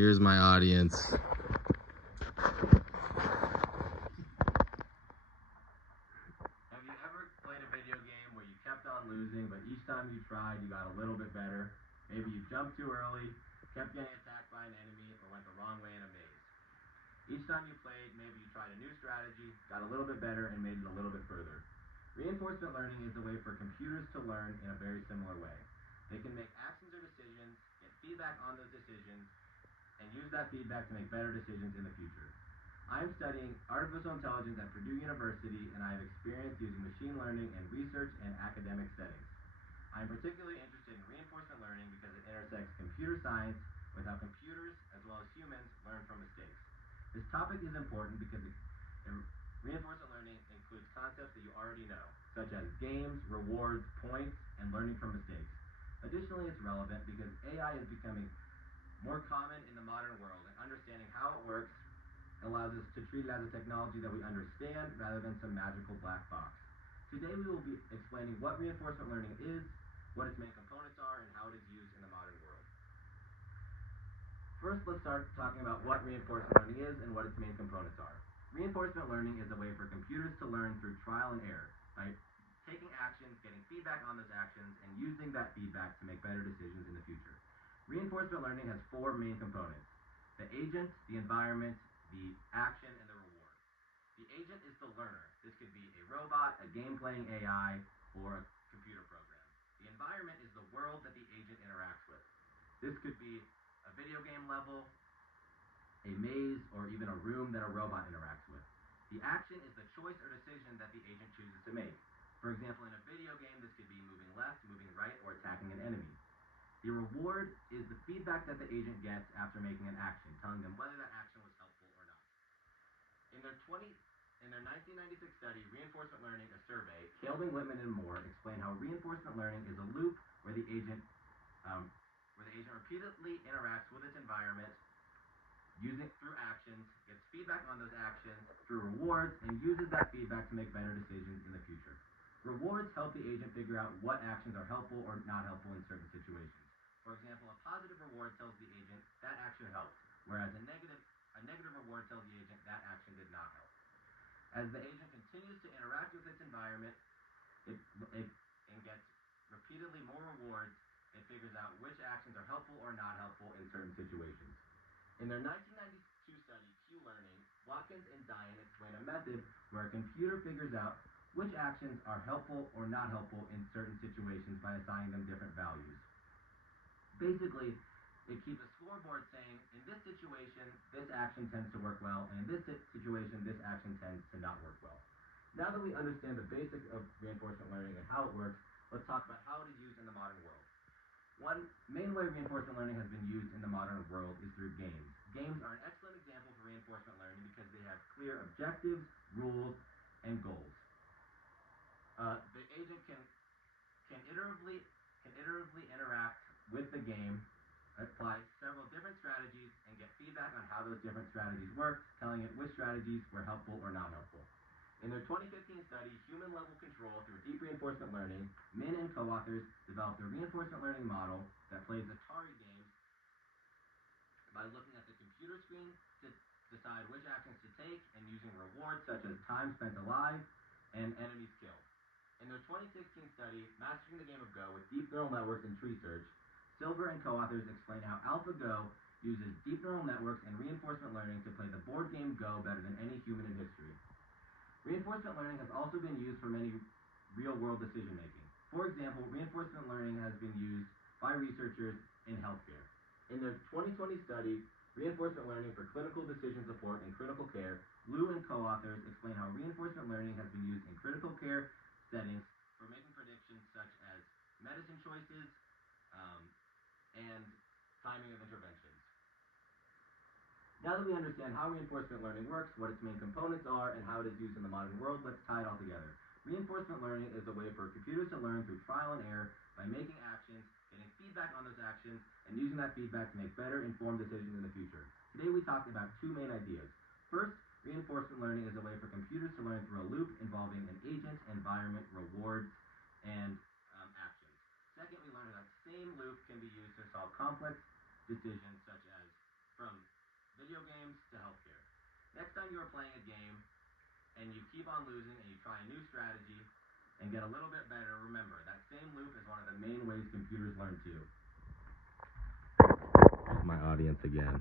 Here's my audience. Have you ever played a video game where you kept on losing, but each time you tried, you got a little bit better? Maybe you jumped too early, kept getting attacked by an enemy, or went the wrong way in a maze. Each time you played, maybe you tried a new strategy, got a little bit better, and made it a little bit further. Reinforcement learning is a way for computers to learn in a very similar way. They can make actions or decisions, get feedback on those decisions, and use that feedback to make better decisions in the future. I am studying artificial intelligence at Purdue University, and I have experience using machine learning in research and academic settings. I am particularly interested in reinforcement learning because it intersects computer science with how computers, as well as humans, learn from mistakes. This topic is important because reinforcement learning includes concepts that you already know, such as games, rewards, points, and learning from mistakes. Additionally, it's relevant because AI is becoming more common in the modern world, and understanding how it works allows us to treat it as a technology that we understand rather than some magical black box. Today we will be explaining what reinforcement learning is, what its main components are, and how it is used in the modern world. First, let's start talking about what reinforcement learning is and what its main components are. Reinforcement learning is a way for computers to learn through trial and error, by taking actions, getting feedback on those actions, and using that feedback to make better decisions in the future. Reinforcement learning has four main components: the agent, the environment, the action, and the reward. The agent is the learner. This could be a robot, a game-playing AI, or a computer program. The environment is the world that the agent interacts with. This could be a video game level, a maze, or even a room that a robot interacts with. The action is the choice or decision that the agent chooses to make. For example, in a video game, this could be moving left, moving right, or attacking an enemy. The reward is the feedback that the agent gets after making an action, telling them whether that action was helpful or not. In their 1996 study, Reinforcement Learning, a Survey, Kalding, Littman, and Moore explain how reinforcement learning is a loop where the agent repeatedly interacts with its environment, using it through actions, gets feedback on those actions through rewards, and uses that feedback to make better decisions in the future. Rewards help the agent figure out what actions are helpful or not helpful in certain situations. For example, a positive reward tells the agent that action helped, whereas a negative reward tells the agent that action did not help. As the agent continues to interact with its environment and gets repeatedly more rewards, it figures out which actions are helpful or not helpful in certain situations. In their 1992 study, Q-Learning, Watkins and Diane explain a method where a computer figures out which actions are helpful or not helpful in certain situations by assigning them different values. Basically, it keeps a scoreboard saying, in this situation, this action tends to work well, and in this situation, this action tends to not work well. Now that we understand the basics of reinforcement learning and how it works, let's talk about how it is used in the modern world. One main way reinforcement learning has been used in the modern world is through games. Games are an excellent example for reinforcement learning because they have clear objectives, rules, and goals. The agent can iteratively interact with the game, apply several different strategies, and get feedback on how those different strategies work, telling it which strategies were helpful or not helpful. In their 2015 study, Human Level Control Through Deep Reinforcement Learning, Min and co-authors developed a reinforcement learning model that plays Atari games by looking at the computer screen to decide which actions to take and using rewards such as time spent alive and enemies killed. In their 2016 study, Mastering the Game of Go with Deep Neural Networks and Tree Search, Silver and co-authors explain how AlphaGo uses deep neural networks and reinforcement learning to play the board game Go better than any human in history. Reinforcement learning has also been used for many real-world decision-making. For example, reinforcement learning has been used by researchers in healthcare. In their 2020 study, Reinforcement Learning for Clinical Decision Support in Critical Care, Liu and co-authors explain how reinforcement learning has been used in critical care settings for making predictions such as medicine choices and timing of interventions. Now that we understand how reinforcement learning works, what its main components are, and how it is used in the modern world, let's tie it all together. Reinforcement learning is a way for computers to learn through trial and error by making actions, getting feedback on those actions, and using that feedback to make better informed decisions in the future. Today we talked about two main ideas. First, reinforcement learning is a way for computers to learn through a loop involving an agent, environment, rewards, and actions. Second, we learned that same loop can be used to solve complex decisions such as from Next time you are playing a game and you keep on losing and you try a new strategy and get a little bit better, remember, that same loop is one of the main ways computers learn too. Here's my audience again.